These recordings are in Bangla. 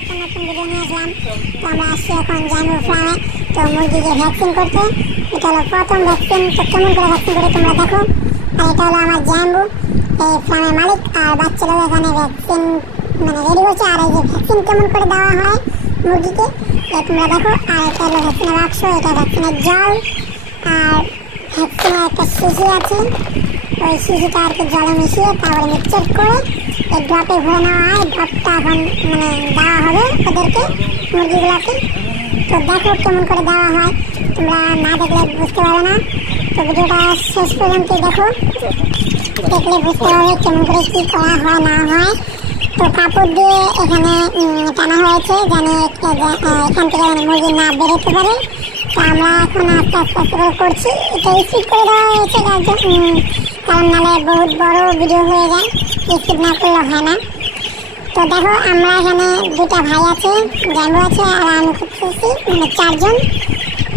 একটা নতুন ভিডিও নিয়ে আসলাম। তো আমরা আসছি এখন জানবো ফার্মে তো মুরগিকে ভ্যাকসিন করতে। এটা হলো প্রথম ভ্যাকসিন। তো কেমন করে ভ্যাকসিন করে তোমরা দেখো। আর এটা হলো আমার জাম্বু, এই ফার্মের মালিক, আর বাচ্চারা এখানে ভ্যাকসিন রেডি করছে। আর এই যে ভ্যাকসিন কেমন করে দেওয়া হয় মুরগিকে তোমরা দেখো। আর এটা হলো ভ্যাকসিনের বাক্স, এটা ভ্যাকসিনের জল, আর ভ্যাকসিনের একটা শিশি আছে, ওই শিশিটা আর কি জলে মিশিয়ে তারপরে মিক্সচার করে এই ড্রপে ভরে নেওয়া হয়। ড্রপটা এখন দেওয়া হবে ওদেরকে, মুরগিগুলোকে। তো দেখো কেমন করে দেওয়া হয়, তোমরা না দেখলে বুঝতে পারবে না। তো ভিডিওটা শেষ পর্যন্ত দেখো, দেখলে বুঝতে পারবে কেমন করে কী করা হয় না হয়। তো কাপড় দিয়ে এখানে টানা হয়েছে জানি এখান থেকে মুরগি না বেরোতে পারে। তো আমরা এখন আস্তে আস্তে আস্তে করে করছি। এটা স্পিড করে দেওয়া হয়েছে কারণ নাহলে বহুত বড় ভিডিও হয়ে যায়, স্পিড না করলে হয় না। তো দেখো আমরা এখানে দুটা ভাই আছে, জাম্বু আছে আর আমি করতেছি,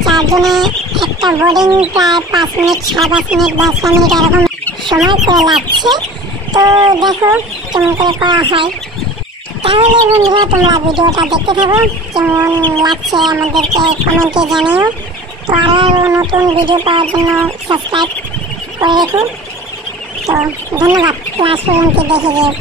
চারজনে একটা বোর্ডিং প্রায় 5 মিনিট 5.5 মিনিট বা 6 মিনিট এরকম সময় করে লাগছে। তো দেখো কেমন করে করা হয়। তাহলে বন্ধুরা তোমরা ভিডিওটা দেখতে থাকো, কেমন লাগছে আমাদেরকে কমেন্টে জানিও। তো আরও নতুন ভিডিও পাওয়ার জন্য সাবস্ক্রাইব করে রেখো। তো ধন্যবাদ ক্লাস পর্যন্ত দেখে যেও।